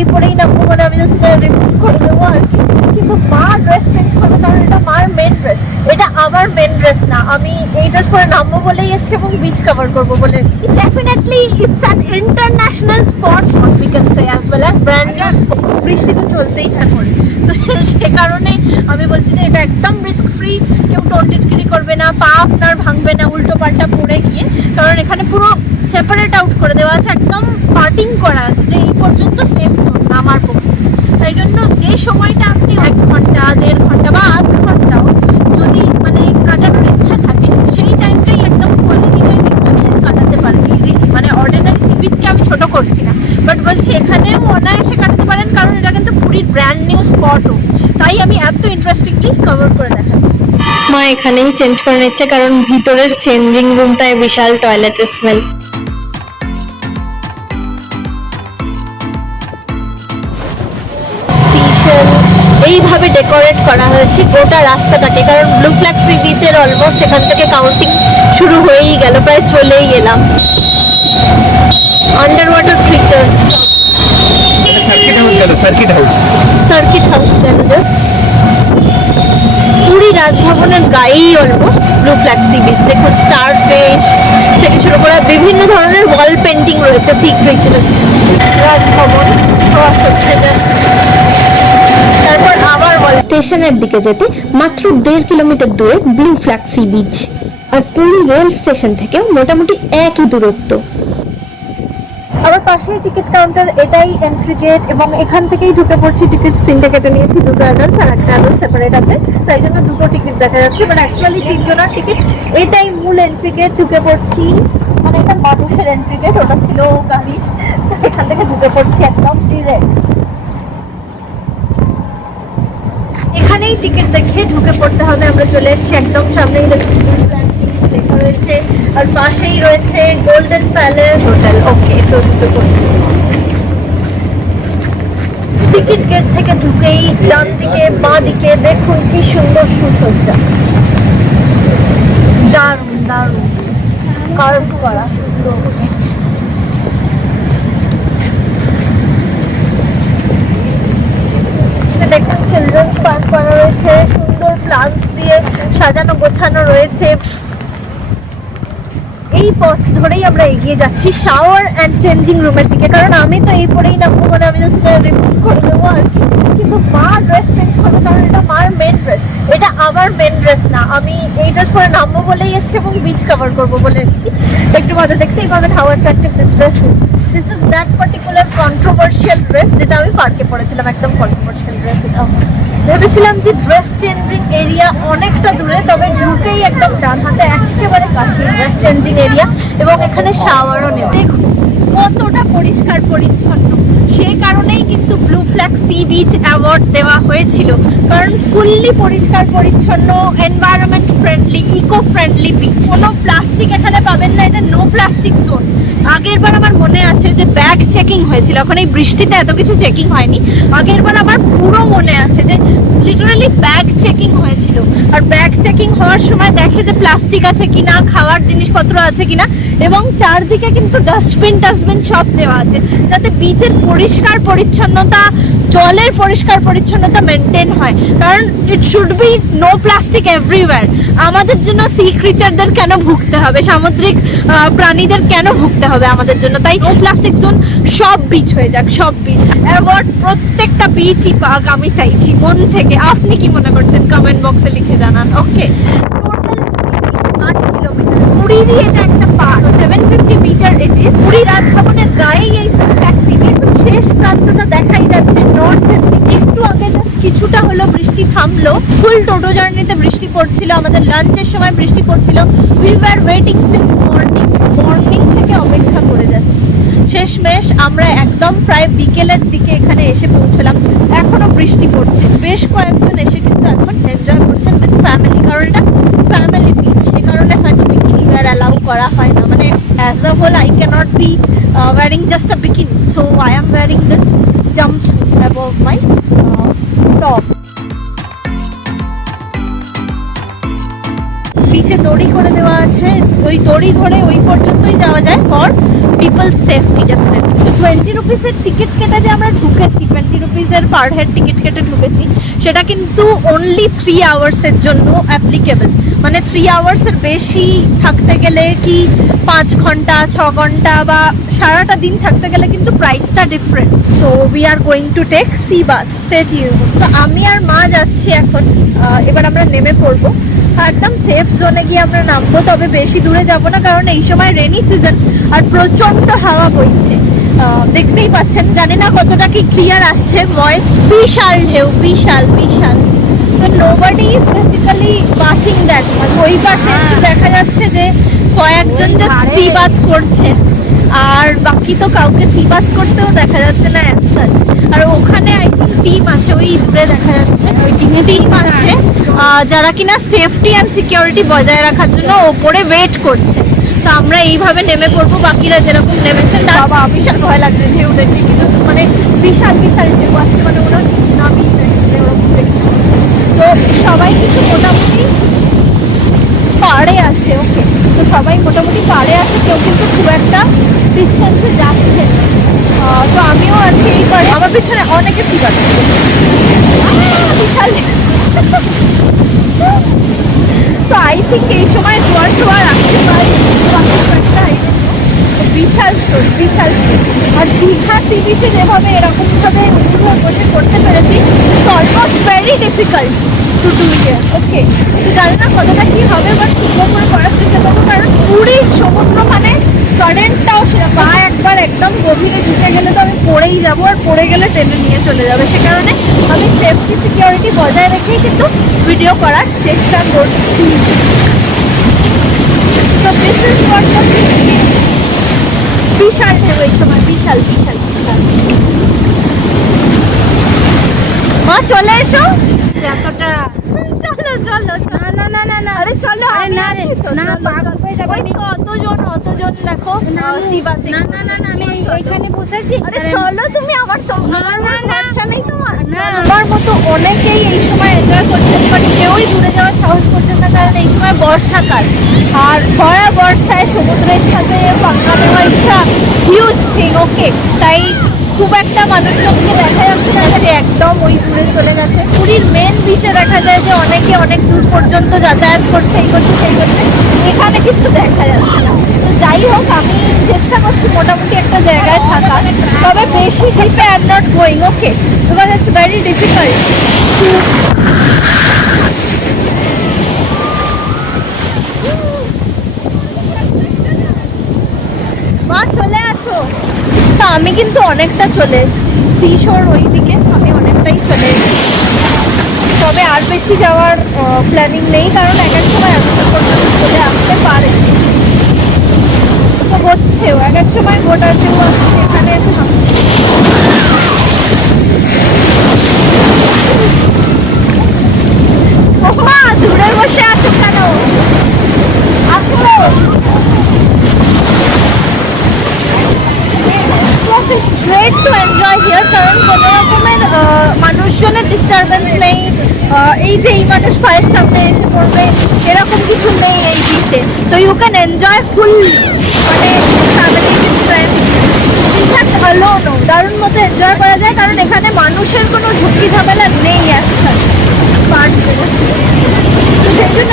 এই পরেই নামবো মানে আমি জাস্ট এটা রিমুভ করে দেবো আর কি। কিন্তু মা ড্রেস চেঞ্জ করবে কারণ এটা মার মেন ড্রেস এটা আমার মেন ড্রেস না। আমি এই ড্রেস পরে নামবো বলেই এসেছি এবং বিচ কভার করব বলে এসেছি। Definitely it's an international spot we can say as well as brand new বৃষ্টি তো চলতেই থাকুন তো সে কারণে আমি বলছি যে এটা একদম রিস্ক ফ্রি কেউ টোল টিটকিরি করবে না পা আপনার ভাঙবে না উল্টো পাল্টা পড়ে গিয়ে। কারণ এখানে পুরো সেপারেট আউট করে দেওয়া আছে একদম পার্টিং করা আছে যে এই পর্যন্ত সেফ জোন আমার পক্ষে তাই জন্য যে সময়টা আপনি এক ঘণ্টা, দেড় ঘণ্টা বা আধ ঘন্টাও যদি মানে কাটানোর ইচ্ছা থাকে, সেই টাইমটাই একদম কোয়ালিটি টাইম এখানে কাটাতে পারেন ইজিলি মানে অর্ডিনারি সি বিচকে আমি ছোট করছি না বাট বলছি এখানেও অনায়াসে কাটাতে পারেন, কারণ এটা কিন্তু পুরীর ব্র্যান্ড নিউ স্পটও তাই আমি এত ইন্টারেস্টিংলি কভার করে দেখাচ্ছি। মা, এখানেই চেঞ্জ করে নিচ্ছে কারণ ভিতরের চেঞ্জিং রুমটায় বিশাল টয়লেটের স্মেল এইভাবে ডেকোরেট করা হয়েছে গোটা রাস্তাটাকে কারণ ব্লু ফ্ল্যাগ সি বিচের অলমোস্ট এখান থেকে কাউন্টিং শুরু হয়েই গেল প্রায় চলেই এলাম। Under water creatures circuit house circuit house circuit house গেল জাস্ট পুরী রাজভবনের গায়েই almost blue flag sea beach দেখুন স্টার ফিশ থেকে শুরু করে বিভিন্ন ধরনের ওয়াল পেন্টিং রয়েছে সি ক্রিচার্স রাজভবন ক্রস হচ্ছে জাস্ট তারপর আবার স্টেশনের দিকে যেতে মাত্র দেড় কিলোমিটার দূরে ব্লু ফ্ল্যাগ সি বিচ আর পুরী রেল স্টেশন থেকেও মোটামুটি একই দূরত্ব। আবার পাশেই টিকিট কাউন্টার, এটাই এন্ট্রি গেট এবং এখান থেকেই ঢুকে পড়ছি টিকিট তিনটে কেটে নিয়েছি, দুটো অ্যাডাল্ট আর একটা অ্যাডাল্ট সেপারেট আছে। তাই জন্য দুটো টিকিট দেখা যাচ্ছে বাট অ্যাকচুয়ালি তিনজনের টিকিট, এটাই মূল এন্ট্রি গেট ঢুকে পড়ছি। মানে এটা মানুষের এন্ট্রি গেট ওটা ছিল গাড়ি। এখান থেকে ঢুকে পড়ছি একদম ডিরেক্ট এখানেই টিকিট দেখে ঢুকে পড়তে হবে। আমরা চলে এসেছি একদম সামনেই রয়েছে। আর পাশেই রয়েছে golden palace hotel okay so ঢুকে পড়তে টিকিট গেট থেকে ঢুকেই ডান দিকে, বাঁ দিকে দেখুন কি সুন্দর সুসজ্জা। দারুণ দারুণ। কার্ভ করা। সুন্দর দেখুন চিলড্রেন্স পার্ক করা রয়েছে সুন্দর প্লান্টস দিয়ে সাজানো গোছানো রয়েছে। এই পথ ধরেই আমরা এগিয়ে যাচ্ছি শাওয়ার অ্যান্ড চেঞ্জিং রুমের দিকে। কারণ আমি তো এই পরেই নামবো মানে আমি জাস্ট রিমুভ করে দেবো আর কি। কিন্তু মা ড্রেস চেঞ্জ করবে কারণ এটা মার মেন ড্রেস এটা আমার মেন ড্রেস না। আমি এই ড্রেস পরে নামবো বলেই এসেছি এবং বিচ কভার করব বলে এসেছি। একটু মজা দেখতেই পাবেন হাওয়ার attractive this dress this is that particular controversial dress যেটা আমি পার্কে পড়েছিলাম একদম কন্ট্রোভার্সিয়াল ড্রেস এটা। ভেবেছিলাম যে ড্রেস চেঞ্জিং এরিয়া অনেকটা দূরে, তবে ঢুকেই একদম ডান হাতে একেবারে কাছে ড্রেস চেঞ্জিং এরিয়া এবং এখানে শাওয়ারও নেওয়া দেখুন, কতটা পরিষ্কার পরিচ্ছন্ন। সেই কারণেই কিন্তু blue flag sea beach award দেওয়া হয়েছিল। কারণ ফুললি পরিষ্কার, পরিচ্ছন্ন environment friendly eco friendly beach কোনো প্লাস্টিক এখানে পাবেন না, এটা নো প্লাস্টিক জোন আগের বার আমার মনে আছে যে ব্যাগ চেকিং হয়েছিল, এখন এই বৃষ্টিতে এত কিছু চেকিং হয়নি। আগের বার আমার পুরো মনে আছে যে লিটারালি ব্যাগ চেকিং হয়েছিল। আর ব্যাগ চেকিং হওয়ার সময় দেখে যে প্লাস্টিক আছে কিনা, খাওয়ার জিনিসপত্র আছে কিনা, এবং চারদিকে কিন্তু ডাস্টবিন টাস্টবিন সব দেওয়া আছে। যাতে বিচের পরিষ্কার পরিচ্ছন্নতা, জলের পরিষ্কার পরিচ্ছন্নতা মেনটেন হয়। কারণ it should be no plastic everywhere আমাদের জন্য সি ক্রিচারদের কেন ভুগতে হবে? সামুদ্রিক প্রাণীদের কেন ভুগতে হবে আমাদের জন্য? তাই নো প্লাস্টিক জোন সব বিচ হয়ে যাক, সব বিচ অ্যাওয়ার্ড প্রত্যেকটা বিচই পাক, আমি চাইছি। মন থেকে, আপনি কি মনে করছেন? কমেন্ট বক্সে লিখে জানান ওকে আট কিলোমিটার পুরীরই এটা একটা park. Seven fifty metre it is Puri রাজভবনের গায়েই এই ট্যাক্সি এবং শেষ প্রান্তটা দেখাই যাচ্ছে। নর্থের দিকে একটু আগে জাস্ট কিছুটা হলো বৃষ্টি থামলো। ফুল টোটো জার্নিতে বৃষ্টি পড়ছিল। আমাদের লাঞ্চের সময় বৃষ্টি পড়ছিল। We were waiting since morning morning থেকে অপেক্ষা করে যাচ্ছি। শেষমেশ আমরা একদম প্রায় বিকেলের দিকে এখানে এসে পৌঁছলাম। এখনও বৃষ্টি পড়ছে। বেশ কয়েকজন এসে কিন্তু এখন এনজয় করছেন উইথ ফ্যামিলি কারণ এটা ফ্যামিলি বিচ সে কারণে হয়তো বিকিনি ওয়ার অ্যালাউ করা হয় না। মানে as a whole I can't be wearing just a bikini so I am wearing this jump above my top নিচে দড়ি করে দেওয়া আছে। ওই দড়ি ধরে ওই পর্যন্তই যাওয়া যায় for people safety definitely twenty রুপিসের ticket কেটে যে আমরা ঢুকেছি টোয়েন্টি রুপিসের পার হেড টিকিট কেটে ঢুকেছি সেটা কিন্তু অনলি থ্রি আওয়ার্সের জন্য অ্যাপ্লিকেবল মানে থ্রি আওয়ার্সের বেশি থাকতে গেলে কি পাঁচ ঘণ্টা, ছ ঘণ্টা বা সারাটা দিন থাকতে গেলে কিন্তু প্রাইসটা different so we are going to take sea bath state you তো আমি আর মা যাচ্ছি এখন এবার আমরা নেমে পড়ব। একদম সেফ জোনে গিয়ে আমরা নামবো, তবে বেশি দূরে যাব না, কারণ এই সময় রেনি সিজন আর প্রচণ্ড হাওয়া বইছে। দেখতেই পাচ্ছেন জানি না কতটা কি ক্লিয়ার আসছে ভয়েস বিশাল ঢেউ বিশাল বিশাল। তো nobody is basically bathing that মানে ওই পাশে দেখা যাচ্ছে যে কয়েকজন যে সি বাথ করছেন আর বাকি তো কাউকে সি বাথ করতেও দেখা যাচ্ছে না অ্যাজ সাচ আর ওখানে আই থিঙ্ক টিম আছে ওই দূরে দেখা যাচ্ছে। ওই টিম আছে। আহ, যারা কিনা সেফটি অ্যান্ড সিকিউরিটি বজায় রাখার জন্য ওপরে ওয়েট করছে। তো আমরা এইভাবে নেমে পড়ব বাকিরা যেরকম নেমেছেন বাবা বিশাল ভয় লাগছে ঢেউ দেখে কিন্তু মানে বিশাল বিশাল ঢেউ আসছে মানে ওরা নামি তো সবাই কিছু মোটামুটি পাড়ে আছে ওকে তো সবাই মোটামুটি পাড়ে আছে কেউ কিন্তু খুব একটা ডিস্টেন্সে যাচ্ছে তো আমিও আছি এই পাড়ে। আমার পিছনে অনেকে ঠিক আছে বিশাল তো আই থিঙ্ক এই সময় জোয়ার টোয়ার আসতে পারে বাকি কয়েকটা I don't know। তো বিশাল স্টোর বিশাল। আর দীঘা সি বিচে যেভাবে এরকমভাবে উপরে বসে করতে পেরেছি almost very difficult to do year okay জানি না কতটা কী হবে বাট সুন্দর করে করার চেষ্টা করব, কারণ পুরীর সমুদ্র মানে কারেন্টটাও সেরকম পা একবার একদম গভীরে ঢুকে গেলে তো আমি পড়েই যাব, আর পড়ে গেলে টেনে নিয়ে চলে যাবে। সে কারণে আমি সেফটি সিকিউরিটি বজায় রেখেই কিন্তু ভিডিও করার চেষ্টা করছি। হোয়াট বিশাল ঢেউ এই সময় বিশাল বিশাল। মা চলে এসো। এতটা চলো চলো না না না না না। আরে চলো আরে না রে, না, চলো, পাগল চলো। যাবে, আমি- অতজন অতজন দেখো? না, শিবাতে না না না না আমি এই- বসেছি। আরে আরে চলো তুমি আবার তো না, না, না। ভরসা তোমার। না। আমার মতো অনেকেই এই সময় এনজয় করছেন বাট কেউই দূরে যাওয়ার সাহস করছেন না কারণ এই সময় বর্ষাকাল আর ভরা বর্ষায় সমুদ্রের সাথে পাঙ্গা নেওয়া একটা হিউজ থিং ওকে তাই খুব একটা মানুষজনকে দেখা যাচ্ছে না যে একদম ওই দূরে চলে গেছে। পুরীর মেন বিচে দেখা যায় যে অনেকে অনেক দূর পর্যন্ত যাতায়াত করছে, এই করছে, সেই করছে। এখানে কিন্তু দেখা যাচ্ছে না। যাই হোক, আমি চেষ্টা করছি মোটামুটি একটা জায়গায় থাকা। তবে বেশি ডিপে I am not going okay because it's very difficult to মা চলে আসো তো আমি কিন্তু অনেকটা চলে এসেছি। সি শোর ওই দিকে আমি অনেকটাই চলে এসেছি। তবে আর বেশি যাওয়ার প্ল্যানিং নেই, কারণ এক এক সময় এতটা পর্যন্ত চলে আসতে পারে। তো হচ্ছেও, এক এক সময় গোটার কেউ আসছে, এখানে এসে দূরে বসে আছো কেন? টু এনজয় হিয়ার কারণ কোনো রকমের মানুষজনের ডিস্টারবেন্স নেই। এই যে এই মানুষ পায়ের সামনে এসে পড়বে, এরকম কিছু নেই এই বিচে তো ইউ ক্যান এনজয় ফুল মানে ফ্যামিলি ফ্রেন্ডস অ্যালোনও দারুণ মতো এনজয় করা যায়, কারণ এখানে মানুষের কোনো ঝুঁকি ঝামেলা নেই একটা পার্ট তো সেই জন্য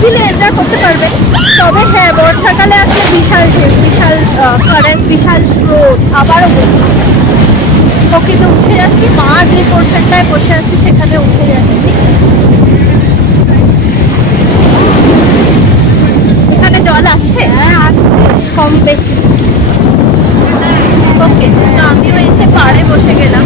ইজিলি এনজয় করতে পারবেন তবে হ্যাঁ বর্ষাকালে আসলে বিশাল বিশাল কারেন্ট বিশাল স্রোত আবারও ওকে তো উঠে যাচ্ছি মা যে পোর্শনটায় বসে আছি সেখানে উঠে যাচ্ছি। এখানে জল আসছে? হ্যাঁ আসছে। কম বেশি। ওকে তো আমিও এসে পাড়ে বসে গেলাম।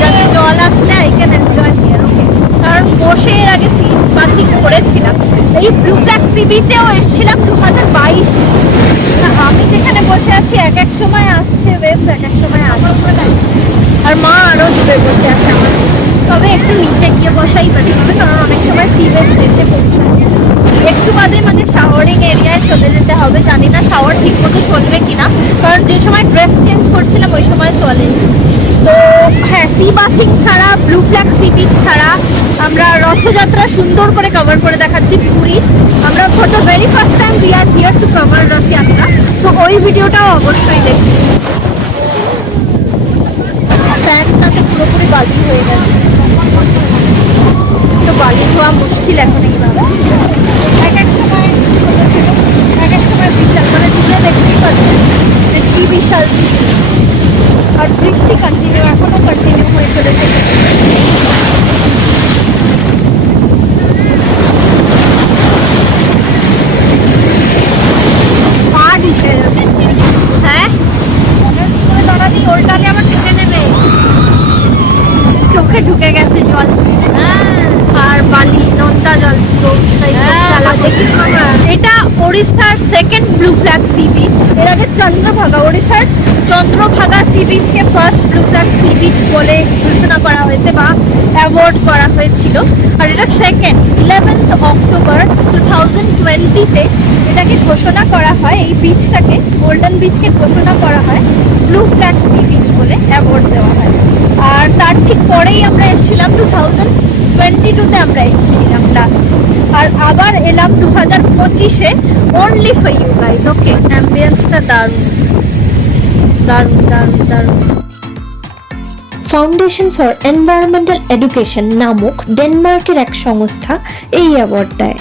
যাতে জল আসলে I can enjoy here okay কারণ বসে এর আগে সিট বাতিং করেছিলাম। এই ব্লু ফ্ল্যাগ সি বিচেও এসেছিলাম দু হাজার বাইশ আমি যেখানে বসে আছি, এক এক সময় আসছে ওয়েভস এক এক সময় আসছে। আর মা আরও দূরে বসে আছে আমার। তবে একটু নিচে গিয়ে বসাই পারি হবে কারণ অনেক সময় সি ওয়েভস এসে পৌঁছাচ্ছে একটু বাদে মানে শাওয়ারিং এরিয়ায় চলে যেতে হবে, জানি না শাওয়ার ঠিক মতো চলবে কিনা। কারণ যে সময় ড্রেস চেঞ্জ করছিলাম, ওই সময় চলে। সি বাথিং ছাড়া ব্লু ফ্ল্যাগ সি বিচ ছাড়া আমরা রথযাত্রা সুন্দর করে কভার করে দেখাচ্ছি পুরী। আমরা for the very first time we are here to cover Rath Yatra. So ওই ভিডিওটাও অবশ্যই দেখি প্যান্টটাতে পুরোপুরি বালি হয়ে গেছে। তো বালি ধোয়া মুশকিল এখন এইভাবে। এক এক সময় এক এক সময় বিশাল মানে দূরে দেখতেই পাচ্ছেন কি বিশাল আর বৃষ্টি কন্টিনিউ এখনও কন্টিনিউ হয়ে চলেছে। ঢুকে হ্যাঁ? ঢুকে নেবে চোখে ঢুকে গেছে জল। আর বালি নোনতা জল পুরো দেখিস এটা ওড়িশার second blue flag sea beach এর আগে চন্দ্রভাগা, ওড়িশার Chandrabhaga sea বিচকে first blue flag sea beach বলে ঘোষণা করা হয়েছে বা অ্যাওয়ার্ড করা হয়েছিল। আর এটা second eleventh October two thousand টোয়েন্টিতে এটাকে ঘোষণা করা হয়। এই বিচটাকে গোল্ডেন বিচকে ঘোষণা করা হয়। ব্লু ফ্ল্যাগ সি বিচ বলে অ্যাওয়ার্ড দেওয়া হয়। আর তার ঠিক পরেই আমরা এসেছিলাম টু থাউজেন্ড টোয়েন্টি টুতে আমরা এসেছিলাম লাস্ট আর আবার এলাম দু হাজার পঁচিশে only for you guys okay অ্যাম্বিয়েন্সটা দারুণ। দারুণ দারুণ দারুণ। ফাউন্ডেশন ফর এনভায়রনমেন্টাল এডুকেশন নামক ডেনমার্কের এক সংস্থা এই অ্যাওয়ার্ড দেয়।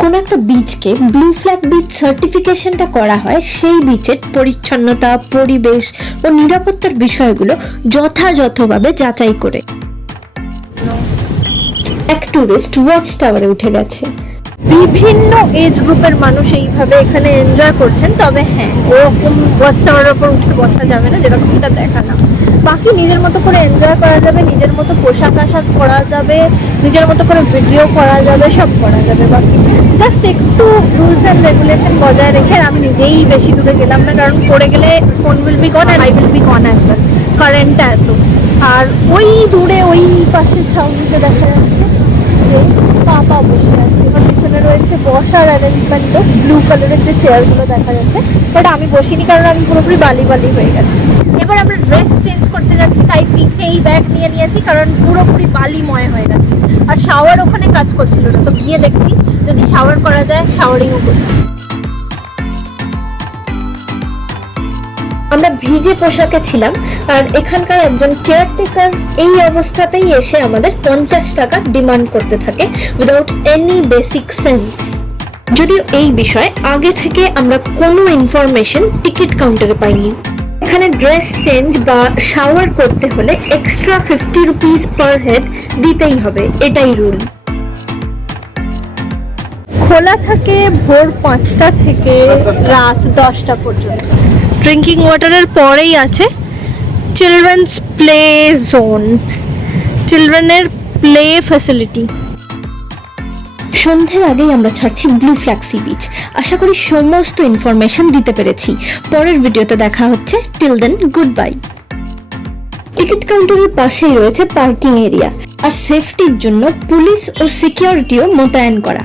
কোন একটা বীজকে ব্লু ফ্ল্যাগ বীজ সার্টিফিকেশনটা করা হয়, সেই বীচের পরিচ্ছন্নতা, পরিবেশ ও নিরাপত্তার বিষয়গুলো যথাযথভাবে যাচাই করে। এক টুরিস্ট ওয়াচ টাওয়ারে উঠে গেছে। বিভিন্ন এজ গ্রুপের মানুষ এইভাবে এখানে এনজয় করছেন, তবে হ্যাঁ ওরকম ওয়াচ টাওয়ারের ওপর উঠে বসা যাবে না যেরকমটা দেখানো বাকি নিজের মতো করে এনজয় করা যাবে, নিজের মতো পোশাক আশাক পরা যাবে, নিজের মতো করে ভিডিও করা যাবে, সব করা যাবে বাকি। জাস্ট একটু রুলস অ্যান্ড রেগুলেশন বজায় রেখে আমি নিজেই বেশি দূরে গেলাম না, কারণ পড়ে গেলে phone will be gone and I will be gone as well কারেন্টটা এত। আর ওই দূরে, ওই পাশে ছাউনিতে দেখা যাচ্ছে যে পাপা বসে আছে। আমার পিছনে রয়েছে বসার অ্যারেঞ্জমেন্টও ব্লু কালারের যে চেয়ারগুলো দেখা যাচ্ছে। বাট আমি বসিনি কারণ আমি পুরোপুরি বালি বালি হয়ে গেছি। এবার আমরা ড্রেস চেঞ্জ করতে যাচ্ছি, তাই পিঠে এই ব্যাগ নিয়ে নিয়েছি কারণ পুরোপুরি বালিময় হয়ে গেছে। আর শাওয়ার ওখানে কাজ করছিল না, তো গিয়ে দেখছি যদি শাওয়ার করা যায় শাওয়ারিংও করছি। আমরা ভিজে পোশাকে ছিলাম, আর এখানকার একজন কেয়ারটেকার এই অবস্থাতেই এসে আমাদের পঞ্চাশ টাকা ডিমান্ড করতে থাকে উইদাউট এনি বেসিক সেন্স যদিও এই বিষয়ে আগে থেকে আমরা কোনো ইনফরমেশন টিকিট কাউন্টারে পাইনি। এখানে ড্রেস চেঞ্জ বা শাওয়ার করতে হলে extra fifty rupees per head দিতেই হবে, এটাই রুল খোলা থাকে ভোর পাঁচটা থেকে রাত দশটা পর্যন্ত। ড্রিঙ্কিং ওয়াটারের পরেই আছে চিলড্রেন্স প্লে জোন চিলড্রেনের প্লে ফ্যাসিলিটি সন্ধ্যের আগেই আমরা ছাড়ছি ব্লু ফ্ল্যাক্সি বিচ আশা করি সমস্ত ইনফরমেশন দিতে পেরেছি। পরের ভিডিওতে দেখা হচ্ছে। Till then good bye ticket কাউন্টারের পাশেই রয়েছে পার্কিং এরিয়া। আর সেফটির জন্য পুলিশ ও সিকিউরিটিও মোতায়েন করা।